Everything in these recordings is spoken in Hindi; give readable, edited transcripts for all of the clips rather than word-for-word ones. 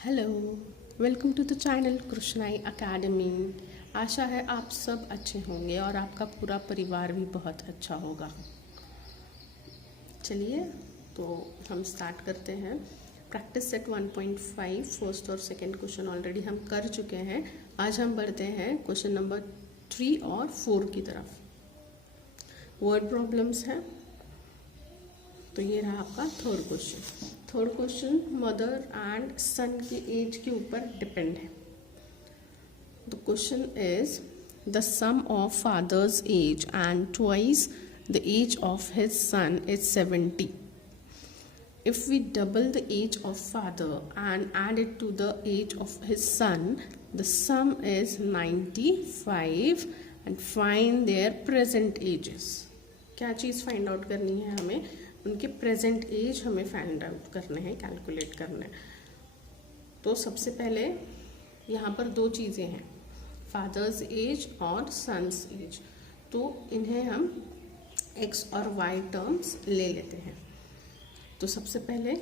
Hello, welcome to the channel Krishnai academy. आशा है आप सब अच्छे होंगे और आपका पूरा परिवार भी बहुत अच्छा होगा। चलिए तो हम स्टार्ट करते हैं। प्रैक्टिस सेट 1.5 फर्स्ट और सेकंड क्वेश्चन ऑलरेडी हम कर चुके हैं। आज हम बढ़ते हैं क्वेश्चन नंबर 3 और 4 की तरफ। वर्ड प्रॉब्लम्स हैं। तो ये रहा आपका third question. Third question mother and son की एज के ऊपर डिपेंड है। The question is the sum of father's age and twice the age of his son is 70. If we double the age of father and add it to the age of his son, the sum is 95 and find their present ages. क्या चीज़ फाइंड आउट करनी है हमें? उनके प्रेजेंट एज हमें फाइंड आउट करने हैं, कैलकुलेट करने हैं। तो सबसे पहले यहाँ पर दो चीज़ें हैं, फादर्स एज और सन्स एज। तो इन्हें हम एक्स और वाई टर्म्स ले लेते हैं। तो सबसे पहले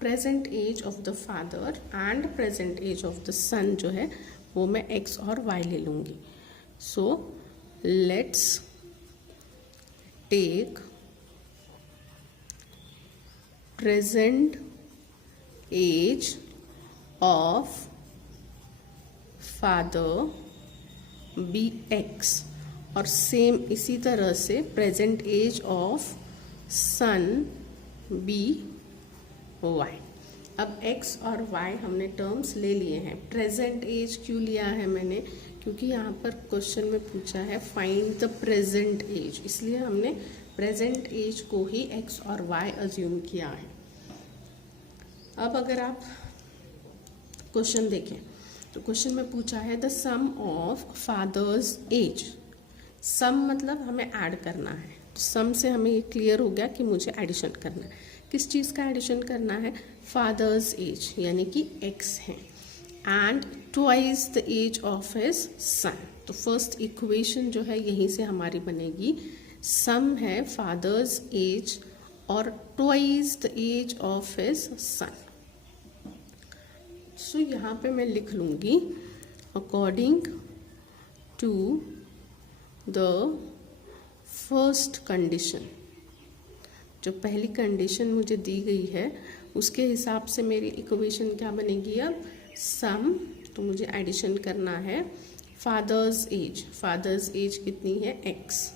present age of the father and present age of the son जो है वो मैं एक्स और वाई ले लूँगी। So let's take present age of father be x और सेम इसी तरह से present age of son be y. अब x और y हमने टर्म्स ले लिए हैं। प्रेजेंट एज क्यों लिया है मैंने? क्योंकि यहाँ पर क्वेश्चन में पूछा है फाइंड द प्रेजेंट एज, इसलिए हमने प्रेजेंट एज को ही x और y अज्यूम किया है। अब अगर आप क्वेश्चन देखें तो क्वेश्चन में पूछा है the sum of father's age. Sum मतलब हमें ऐड करना है। तो सम से हमें ये क्लियर हो गया कि मुझे एडिशन करना है। किस चीज़ का एडिशन करना है? फादर्स एज यानी कि x है and twice the age of his son. तो फर्स्ट इक्वेशन जो है यहीं से हमारी बनेगी। सम है फादर्स एज और twice the age of his son. So यहाँ पे मैं लिख लूँगी according to the first condition. जो पहली कंडीशन मुझे दी गई है उसके हिसाब से मेरी इक्वेशन क्या बनेगी? अब सम, तो मुझे एडिशन करना है फादर्स एज। फादर्स एज कितनी है? x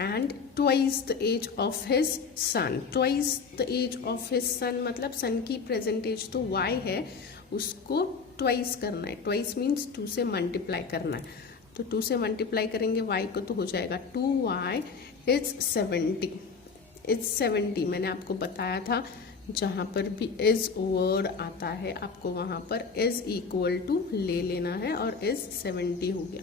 and twice the age of his son. Twice the age of his son मतलब सन की प्रेजेंट एज तो y है, उसको ट्वाइस करना है। ट्वाइस मीन्स 2 से मल्टीप्लाई करना है। तो 2 से मल्टीप्लाई करेंगे y को तो हो जाएगा 2y इज 70। इज 70 मैंने आपको बताया था जहाँ पर भी इज वर्ड आता है आपको वहाँ पर इज इक्वल टू ले लेना है और इज 70 हो गया।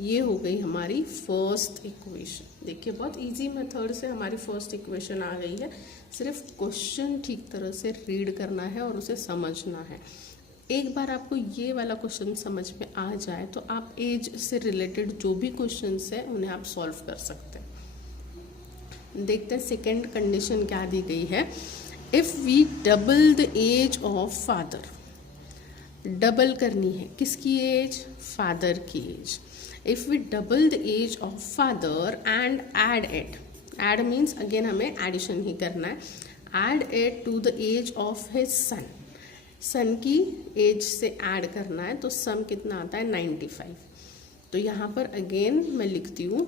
ये हो गई हमारी फर्स्ट इक्वेशन। देखिए बहुत इजी मेथड से हमारी फर्स्ट इक्वेशन आ गई है। सिर्फ क्वेश्चन ठीक तरह से रीड करना है और उसे समझना है। एक बार आपको ये वाला क्वेश्चन समझ में आ जाए तो आप एज से रिलेटेड जो भी क्वेश्चंस है उन्हें आप सॉल्व कर सकते हैं। देखते हैं सेकेंड कंडीशन क्या दी गई है। If we double the age of father, double करनी है किसकी एज? फादर की age. If we double the age of father and add it, add means again हमें एडिशन ही करना है, add it to the age of his son. Son की एज से ऐड करना है तो सम कितना आता है? 95। तो यहाँ पर अगेन मैं लिखती हूँ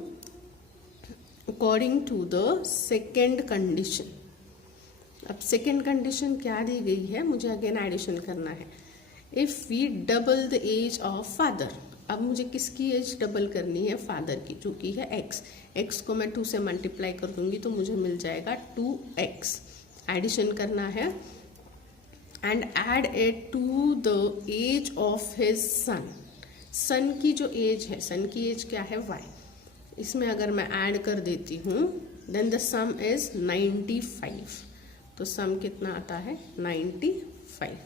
according to the second condition. अब सेकेंड कंडीशन क्या दी गई है? मुझे अगेन एडिशन करना है। If we double the age of father, अब मुझे किसकी एज डबल करनी है? फादर की, जो कि है x। x को मैं 2 से मल्टीप्लाई कर दूंगी तो मुझे मिल जाएगा 2x। एडिशन करना है and add it to the age of his son. Son की जो एज है, सन की एज क्या है? y। इसमें अगर मैं ऐड कर देती हूँ देन द सम इज 95। तो सम कितना आता है? 95।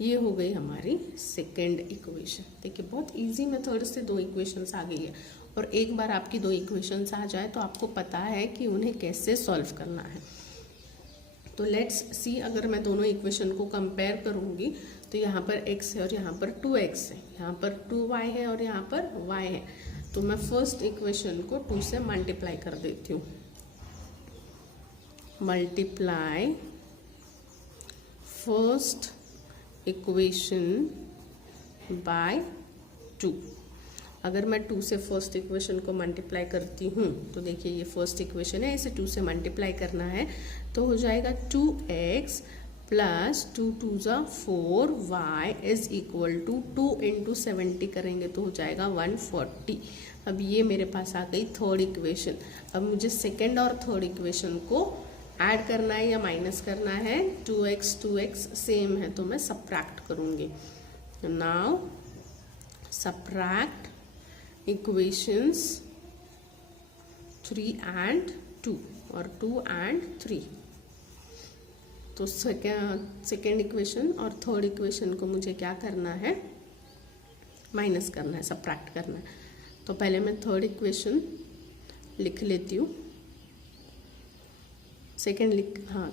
ये हो गई हमारी सेकेंड इक्वेशन। देखिए बहुत इजी मेथड से 2 इक्वेशंस आ गई है और एक बार आपकी 2 इक्वेशंस आ जाए तो आपको पता है कि उन्हें कैसे सॉल्व करना है। तो लेट्स सी, अगर मैं दोनों इक्वेशन को कंपेयर करूंगी तो यहाँ पर x है और यहाँ पर 2x है, यहाँ पर 2y है और यहाँ पर y है। तो मैं फर्स्ट इक्वेशन को 2 से मल्टीप्लाई कर देती हूँ। Multiply first equation by 2। अगर मैं 2 से फर्स्ट इक्वेशन को मल्टीप्लाई करती हूँ तो देखिए ये फर्स्ट इक्वेशन है, इसे 2 से मल्टीप्लाई करना है तो हो जाएगा 2x प्लस 2 2 ज़ा 4 y is equal to 2 into 70 करेंगे तो हो जाएगा 140। अब ये मेरे पास आ गई थर्ड इक्वेशन। अब मुझे सेकेंड और थर्ड इक्वेशन को ऐड करना है या माइनस करना है। 2x सेम है तो मैं सबट्रैक्ट करूँगी। नाउ सबट्रैक्ट इक्वेशंस 3 and 2 और 2 and 3। तो सेकेंड इक्वेशन और थर्ड इक्वेशन को मुझे क्या करना है, माइनस करना है, सबट्रैक्ट करना है। तो पहले मैं थर्ड इक्वेशन लिख लेती हूँ।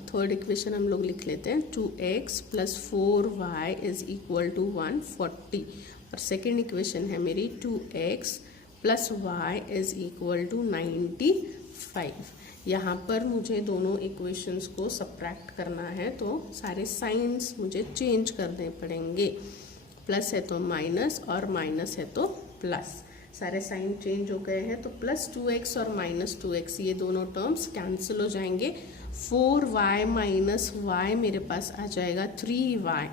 थर्ड इक्वेशन हम लोग लिख लेते हैं 2x plus 4y is equal to 140 और सेकेंड इक्वेशन है मेरी 2x plus y is equal to 95। यहाँ पर मुझे दोनों इक्वेशंस को सबट्रैक्ट करना है तो सारे साइंस मुझे चेंज करने पड़ेंगे। प्लस है तो माइनस और माइनस है तो प्लस, सारे साइन चेंज हो गए हैं। तो प्लस 2x और माइनस 2x ये दोनों टर्म्स कैंसिल हो जाएंगे। 4y माइनस y मेरे पास आ जाएगा 3y,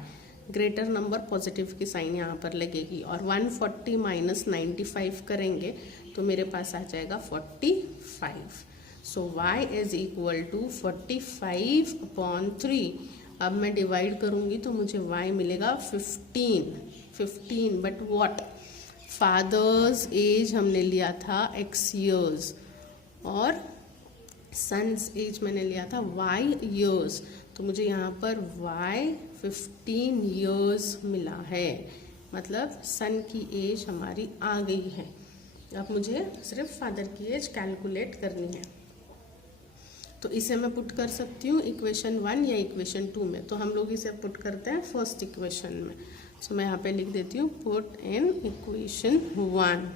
ग्रेटर नंबर पॉजिटिव की साइन यहाँ पर लगेगी और 140 माइनस 95 करेंगे तो मेरे पास आ जाएगा 45। सो y इज इक्वल टू 45/3। अब मैं डिवाइड करूँगी तो मुझे y मिलेगा 15। बट व्हाट, फादर्स एज हमने लिया था x years और सन्स एज मैंने लिया था y years, तो मुझे यहाँ पर y 15 years मिला है, मतलब सन की एज हमारी आ गई है। अब मुझे सिर्फ फादर की एज कैलकुलेट करनी है। तो इसे मैं पुट कर सकती हूँ इक्वेशन 1 या इक्वेशन 2 में। तो हम लोग इसे पुट करते हैं फर्स्ट इक्वेशन में। सो मैं यहाँ पे लिख देती हूँ पुट इन इक्वेशन 1।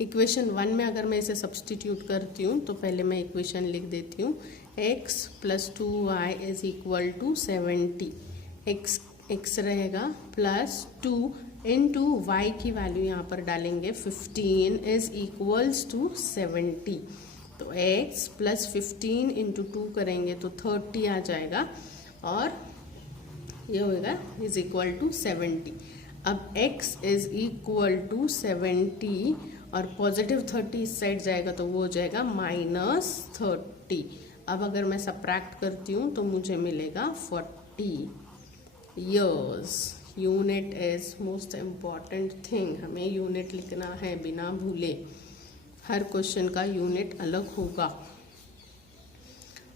इक्वेशन 1 में अगर मैं इसे सब्सटीट्यूट करती हूँ तो पहले मैं इक्वेशन लिख देती हूँ x plus 2y is equal to 70। x रहेगा प्लस 2 इंटू y की वैल्यू यहाँ पर डालेंगे 15 इज इक्वल्स टू 70। तो x प्लस 15 इंटू 2 करेंगे तो 30 आ जाएगा और ये होगा इज इक्वल टू 70। अब x इज इक्वल टू 70 और पॉजिटिव 30 इस साइड जाएगा तो वो हो जाएगा -30। अब अगर मैं सबट्रैक्ट करती हूँ तो मुझे मिलेगा 40 years। Unit is most important thing, हमें यूनिट लिखना है बिना भूले। हर क्वेश्चन का यूनिट अलग होगा।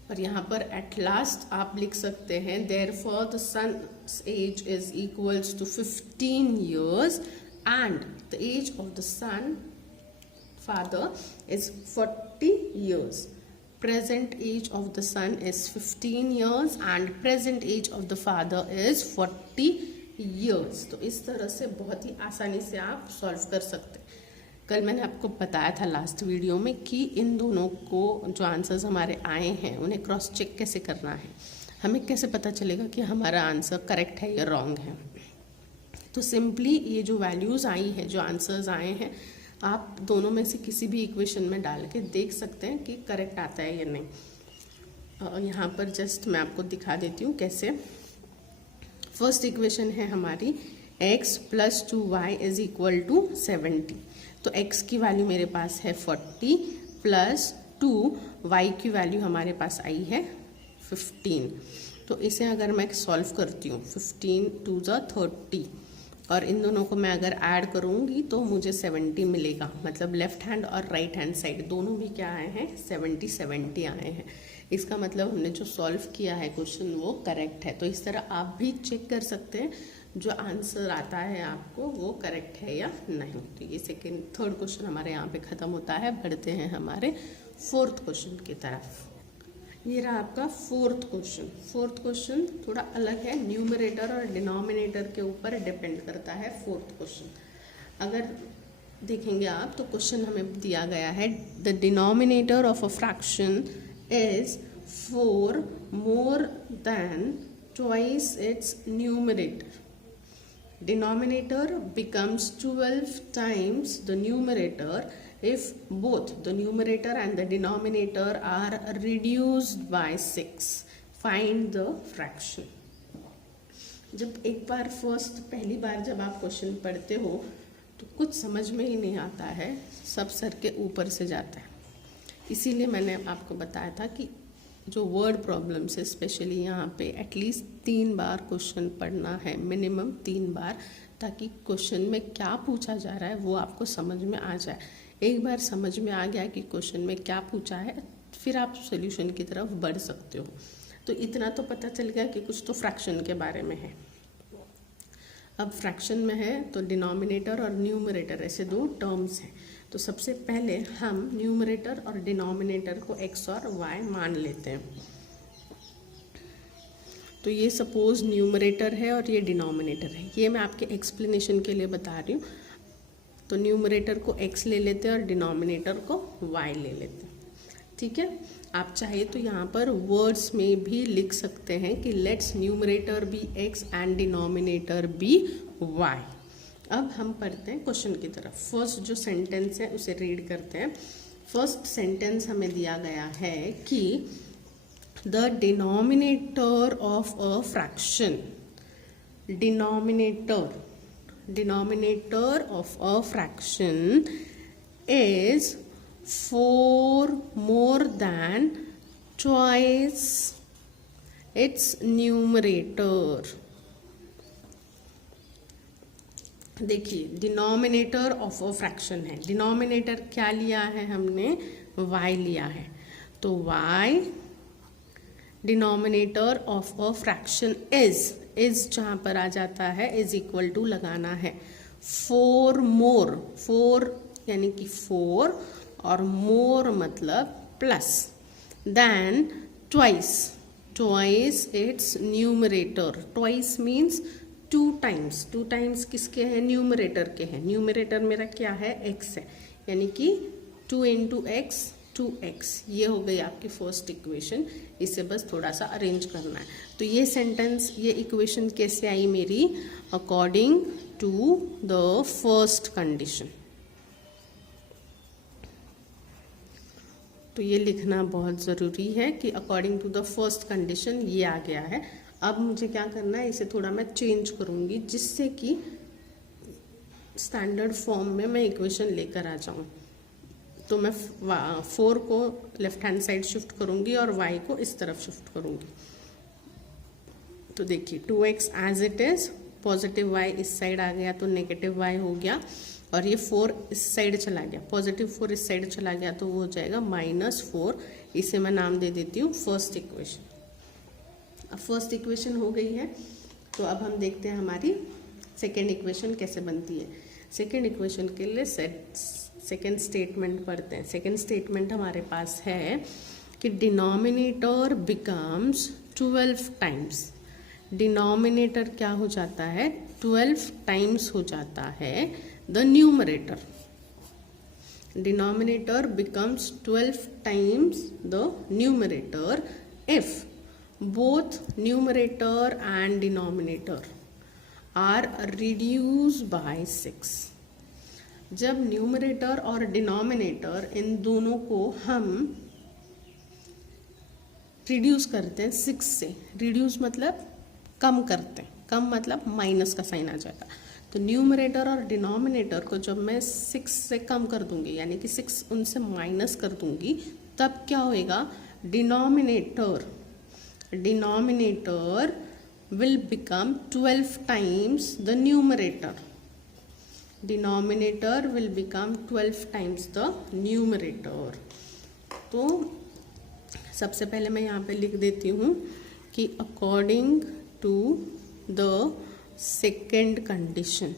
और यहाँ पर एट लास्ट आप लिख सकते हैं therefore the son's age is equals to 15 years and the age of the son father is 40 years। Present age of the son is 15 years and present age of the father is 40 years। तो इस तरह से बहुत ही आसानी से आप सॉल्व कर सकते हैं। कल मैंने आपको बताया था लास्ट वीडियो में कि इन दोनों को जो आंसर्स हमारे आए हैं उन्हें क्रॉस चेक कैसे करना है, हमें कैसे पता चलेगा कि हमारा आंसर करेक्ट है या रॉन्ग है। तो सिंपली ये जो वैल्यूज़ आई है, जो आंसर्स आए हैं, आप दोनों में से किसी भी इक्वेशन में डाल के देख सकते हैं कि करेक्ट आता है या नहीं। यहाँ पर जस्ट मैं आपको दिखा देती हूँ कैसे। फर्स्ट इक्वेशन है हमारी x plus 2y is equal to 70। तो x की वैल्यू मेरे पास है 40 प्लस 2, y की वैल्यू हमारे पास आई है 15। तो इसे अगर मैं सॉल्व करती हूँ 15 2 ज़ा 30 और इन दोनों को मैं अगर ऐड करूँगी तो मुझे 70 मिलेगा। मतलब लेफ्ट हैंड और राइट हैंड साइड दोनों भी क्या आए हैं, 70 आए हैं। इसका मतलब हमने जो सॉल्व किया है क्वेश्चन वो करेक्ट है। तो इस तरह आप भी चेक कर सकते हैं जो आंसर आता है आपको वो करेक्ट है या नहीं। तो ये थर्ड क्वेश्चन हमारे यहाँ पे ख़त्म होता है। बढ़ते हैं हमारे फोर्थ क्वेश्चन की तरफ। ये रहा आपका फोर्थ क्वेश्चन। फोर्थ क्वेश्चन थोड़ा अलग है, न्यूमरेटर और डिनोमिनेटर के ऊपर डिपेंड करता है फोर्थ क्वेश्चन। अगर देखेंगे आप तो क्वेश्चन हमें दिया गया है, the denominator of a fraction is 4 more than twice its numerator. Denominator becomes 12 times the numerator if both the numerator and the denominator are reduced by 6. Find the fraction. जब एक बार पहली बार जब आप क्वेश्चन पढ़ते हो तो कुछ समझ में ही नहीं आता है, सब सर के ऊपर से जाता है। इसीलिए मैंने आपको बताया था कि जो वर्ड प्रॉब्लम्स है स्पेशली यहाँ पे एटलीस्ट 3 बार क्वेश्चन पढ़ना है, मिनिमम 3 बार, ताकि क्वेश्चन में क्या पूछा जा रहा है वो आपको समझ में आ जाए। एक बार समझ में आ गया कि क्वेश्चन में क्या पूछा है, फिर आप सॉल्यूशन की तरफ बढ़ सकते हो। तो इतना तो पता चल गया कि कुछ तो फ्रैक्शन के बारे में है। अब फ्रैक्शन में है तो डिनोमिनेटर और न्यूमरेटर ऐसे 2 टर्म्स हैं। तो सबसे पहले हम न्यूमरेटर और डिनोमिनेटर को x और y मान लेते हैं। तो ये सपोज न्यूमरेटर है और ये डिनोमिनेटर है, ये मैं आपके एक्सप्लेनेशन के लिए बता रही हूँ। तो न्यूमरेटर को x ले लेते हैं और डिनोमिनेटर को y ले लेते हैं, ठीक है। आप चाहे तो यहाँ पर वर्ड्स में भी लिख सकते हैं कि let's numerator be x and denominator be y। अब हम पढ़ते हैं क्वेश्चन की तरफ। फर्स्ट जो सेंटेंस है उसे रीड करते हैं। फर्स्ट सेंटेंस हमें दिया गया है कि the denominator of a fraction, denominator of a fraction is 4 more than twice its numerator। देखिए डिनोमिनेटर ऑफ अ फ्रैक्शन है, डिनोमिनेटर क्या लिया है हमने, y लिया है। तो y denominator of a fraction is जहाँ पर आ जाता है इज इक्वल टू लगाना है 4 मोर, 4 यानी कि 4 और मोर मतलब plus, then twice its numerator. Twice means 2 times, 2 times किसके हैं, न्यूमरेटर के हैं। न्यूमरेटर मेरा क्या है, x है, यानी कि 2 into x 2x। ये हो गई आपकी फर्स्ट इक्वेशन। इसे बस थोड़ा सा अरेंज करना है। तो ये सेंटेंस, ये इक्वेशन कैसे आई मेरी, according to the first condition. तो ये लिखना बहुत ज़रूरी है कि according to the first condition ये आ गया है। अब मुझे क्या करना है, इसे थोड़ा मैं चेंज करूँगी जिससे कि स्टैंडर्ड फॉर्म में मैं इक्वेशन लेकर आ जाऊँ। तो मैं 4 को लेफ्ट हैंड साइड शिफ्ट करूँगी और y को इस तरफ शिफ्ट करूँगी। तो देखिए 2x as it is, positive y इस साइड आ गया तो नेगेटिव y हो गया, और ये 4 इस साइड चला गया, पॉजिटिव 4 इस साइड चला गया तो वो हो जाएगा -4। इसे मैं नाम दे देती हूँ फर्स्ट इक्वेशन। अब फर्स्ट इक्वेशन हो गई है, तो अब हम देखते हैं हमारी सेकेंड इक्वेशन कैसे बनती है। सेकेंड इक्वेशन के लिए सेकेंड स्टेटमेंट पढ़ते हैं। सेकेंड स्टेटमेंट हमारे पास है कि डिनोमिनेटर बिकम्स 12 टाइम्स। डिनोमिनेटर क्या हो जाता है, 12 टाइम्स हो जाता है the numerator. Denominator becomes 12 times the numerator if both numerator and denominator are reduced by 6। जब न्यूमरेटर और डिनोमिनेटर इन दोनों को हम रिड्यूस करते हैं 6 से, रिड्यूस मतलब कम करते हैं, कम मतलब माइनस का साइन आ जाएगा। तो न्यूमरेटर और डिनोमिनेटर को जब मैं 6 से कम कर दूंगी, यानी कि 6 उनसे माइनस कर दूंगी, तब क्या होएगा, denominator will become 12 times the numerator। denominator will become 12 times the numerator। तो सबसे पहले मैं यहाँ पे लिख देती हूँ कि according to the second condition,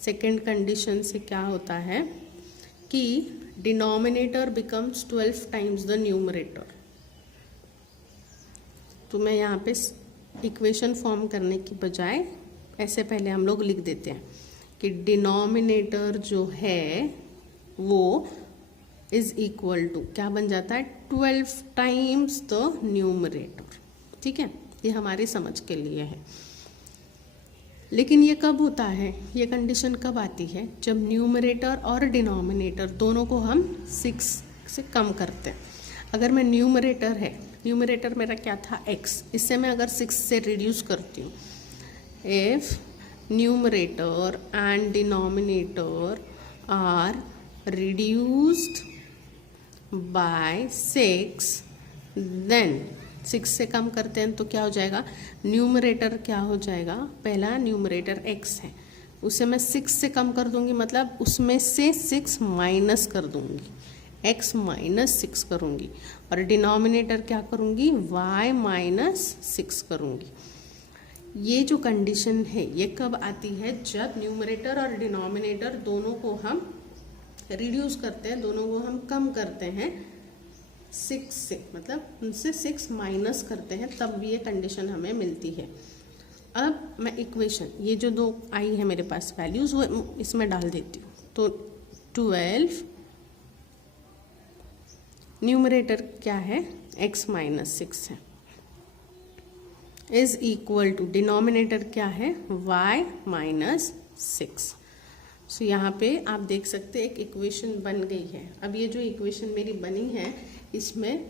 second condition से क्या होता है कि denominator becomes 12 times the numerator. तो मैं यहाँ पे इक्वेशन फॉर्म करने की बजाय ऐसे पहले हम लोग लिख देते हैं कि डिनोमिनेटर जो है वो इज इक्वल टू क्या बन जाता है 12 टाइम्स द न्यूमरेटर। ठीक है, ये हमारी समझ के लिए है। लेकिन ये कब होता है, ये कंडीशन कब आती है, जब न्यूमरेटर और डिनोमिनेटर दोनों को हम 6 से कम करते हैं। अगर मैं न्यूमरेटर मेरा क्या था x, इससे मैं अगर 6 से रिड्यूस करती हूँ, if numerator and denominator are reduced by 6, then 6 से कम करते हैं तो क्या हो जाएगा, न्यूमरेटर क्या हो जाएगा, पहला न्यूमरेटर x है, उसे मैं 6 से कम कर दूंगी, मतलब उसमें से 6 माइनस कर दूंगी, x माइनस 6 करूंगी, और डिनोमिनेटर क्या करूंगी, y माइनस 6 करूंगी। ये जो कंडीशन है ये कब आती है, जब न्यूमरेटर और डिनोमिनेटर दोनों को हम रिड्यूस करते हैं, दोनों को हम कम करते हैं 6 से, मतलब उनसे 6 माइनस करते हैं, तब ये कंडीशन हमें मिलती है। अब मैं इक्वेशन, ये जो दो आई है मेरे पास वैल्यूज, वो इसमें डाल देती हूँ। तो 12 न्यूमरेटर क्या है, x माइनस 6 है, इज इक्वल टू डिनोमिनेटर क्या है, y माइनस 6। सो यहाँ पे आप देख सकते हैं एक इक्वेशन बन गई है। अब ये जो इक्वेशन मेरी बनी है, इसमें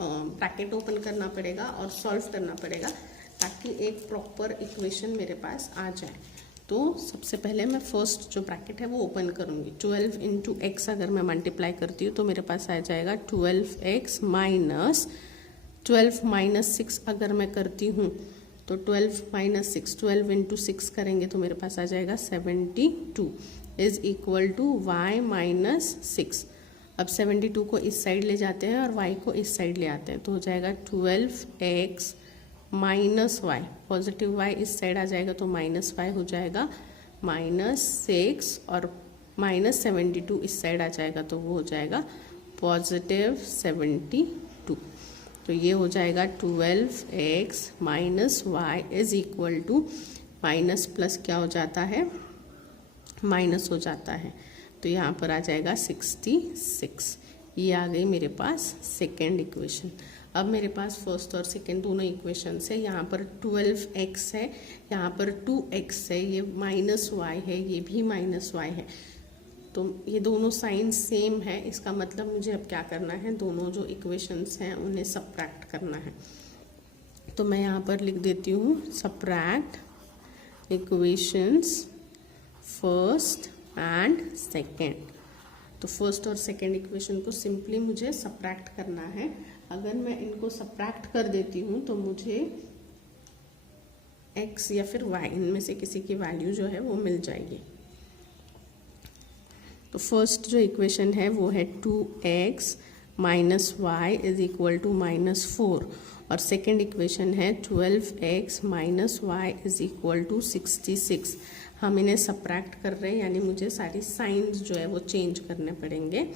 ब्रैकेट ओपन करना पड़ेगा और सॉल्व करना पड़ेगा ताकि एक प्रॉपर इक्वेशन मेरे पास आ जाए। तो सबसे पहले मैं फर्स्ट जो ब्रैकेट है वो ओपन करूँगी। 12 इंटू एक्स अगर मैं मल्टीप्लाई करती हूँ तो मेरे पास आ जाएगा 12x माइनस 12 माइनस 6 अगर मैं करती हूँ तो 12 माइनस 6, 12 इंटू 6 करेंगे तो मेरे पास आ जाएगा 72 is equal to y minus 6। अब 72 को इस साइड ले जाते हैं और y को इस साइड ले आते हैं तो हो जाएगा 12x minus y, positive y इस साइड आ जाएगा तो माइनस y हो जाएगा, माइनस 6 और माइनस 72 इस साइड आ जाएगा तो वो हो जाएगा पॉजिटिव 72। तो ये हो जाएगा 12x minus y is equal to, minus plus क्या हो जाता है, माइनस हो जाता है, तो यहाँ पर आ जाएगा 66। ये आ गई मेरे पास सेकेंड इक्वेशन। अब मेरे पास फर्स्ट और सेकेंड दोनों इक्वेशन है। यहाँ पर 12x है, यहाँ पर 2x है, ये माइनस वाई है, ये भी माइनस वाई है, तो ये दोनों साइन सेम है। इसका मतलब मुझे अब क्या करना है, दोनों जो इक्वेशंस हैं उन्हें सबट्रैक्ट करना है। तो मैं यहाँ पर लिख देती हूँ subtract equations first and second. तो फर्स्ट और सेकेंड इक्वेशन को सिंपली मुझे सबट्रैक्ट करना है। अगर मैं इनको सबट्रैक्ट कर देती हूँ तो मुझे x या फिर y इनमें से किसी की वैल्यू जो है वो मिल जाएगी। तो फर्स्ट जो इक्वेशन है वो है 2x minus y is equal to minus 4, और सेकेंड इक्वेशन है 12x minus y is equal to 66। हम इन्हें सबट्रैक्ट कर रहे हैं, यानी मुझे सारी साइंस जो है वो चेंज करने पड़ेंगे।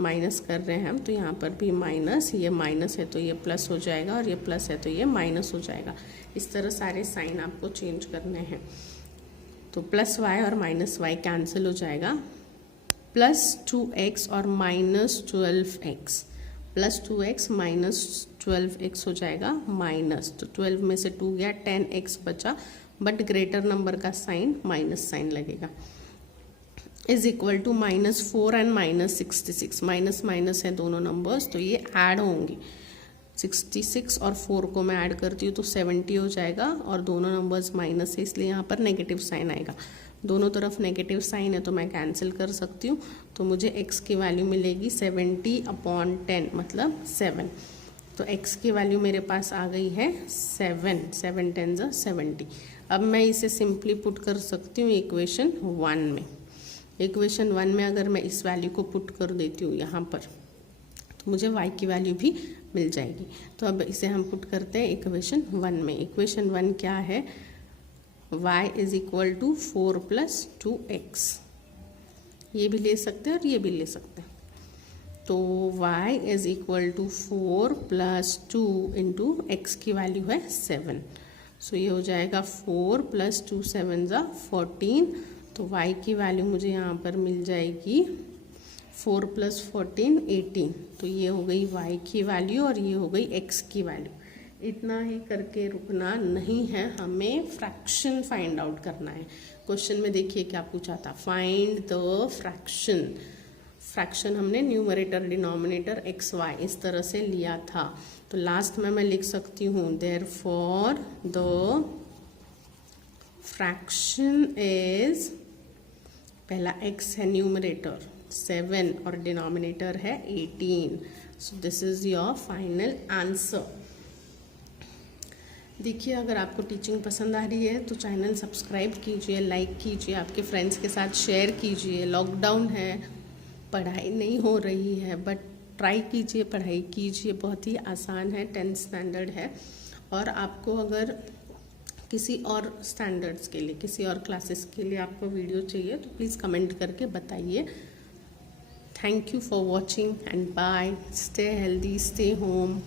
माइनस कर रहे हैं हम, तो यहाँ पर भी माइनस, ये माइनस है तो ये प्लस हो जाएगा, और ये प्लस है तो ये माइनस हो जाएगा। इस तरह सारे साइन आपको चेंज करने हैं। तो प्लस वाई और माइनस वाई कैंसिल हो जाएगा, प्लस 2x और minus 12x, plus 2x minus 12x हो जाएगा माइनस, तो 12 में से 2 गया, 10x बचा, बट ग्रेटर नंबर का साइन माइनस साइन लगेगा, is equal to minus 4 and minus 66। Minus minus है दोनों नंबर्स तो ये ऐड होंगे, 66 और 4 को मैं ऐड करती हूँ तो 70 हो जाएगा, और दोनों नंबर्स माइनस है इसलिए यहाँ पर नेगेटिव साइन आएगा। दोनों तरफ नेगेटिव साइन है तो मैं कैंसिल कर सकती हूँ, तो मुझे x की वैल्यू मिलेगी 70/10 मतलब 7। तो x की वैल्यू मेरे पास आ गई है 7, 7 10 70। अब मैं इसे सिंपली पुट कर सकती हूँ इक्वेशन 1 में। इक्वेशन 1 में अगर मैं इस वैल्यू को पुट कर देती हूँ यहाँ पर तो मुझे y की वैल्यू भी मिल जाएगी। तो अब इसे हम पुट करते हैं इक्वेशन 1 में। इक्वेशन 1 क्या है, y is equal to 4 plus 2x, ये भी ले सकते हैं और ये भी ले सकते हैं। तो y is equal to 4 plus 2 into x की वैल्यू है 7। सो ये हो जाएगा 4 प्लस 2 7 ज़ा 14। तो y की वैल्यू मुझे यहाँ पर मिल जाएगी 4 प्लस 14 18। तो ये हो गई y की वैल्यू और ये हो गई x की वैल्यू। इतना ही करके रुकना नहीं है, हमें फ्रैक्शन फाइंड आउट करना है। क्वेश्चन में देखिए क्या पूछा था, फाइंड द फ्रैक्शन। फ्रैक्शन हमने न्यूमरेटर डिनोमिनेटर एक्स वाई इस तरह से लिया था। तो लास्ट में मैं लिख सकती हूँ देयरफॉर द फ्रैक्शन इज, पहला एक्स है न्यूमरेटर 7 और डिनोमिनेटर है 18। So this is your final answer. देखिए अगर आपको टीचिंग पसंद आ रही है तो चैनल सब्सक्राइब कीजिए, लाइक कीजिए, आपके फ्रेंड्स के साथ शेयर कीजिए। लॉकडाउन है, पढ़ाई नहीं हो रही है, बट ट्राई कीजिए, पढ़ाई कीजिए, बहुत ही आसान है, 10th स्टैंडर्ड है। और आपको अगर किसी और स्टैंडर्ड्स के लिए, किसी और क्लासेस के लिए आपको वीडियो चाहिए तो प्लीज़ कमेंट करके बताइए। Thank you for watching and bye. Stay healthy, stay home.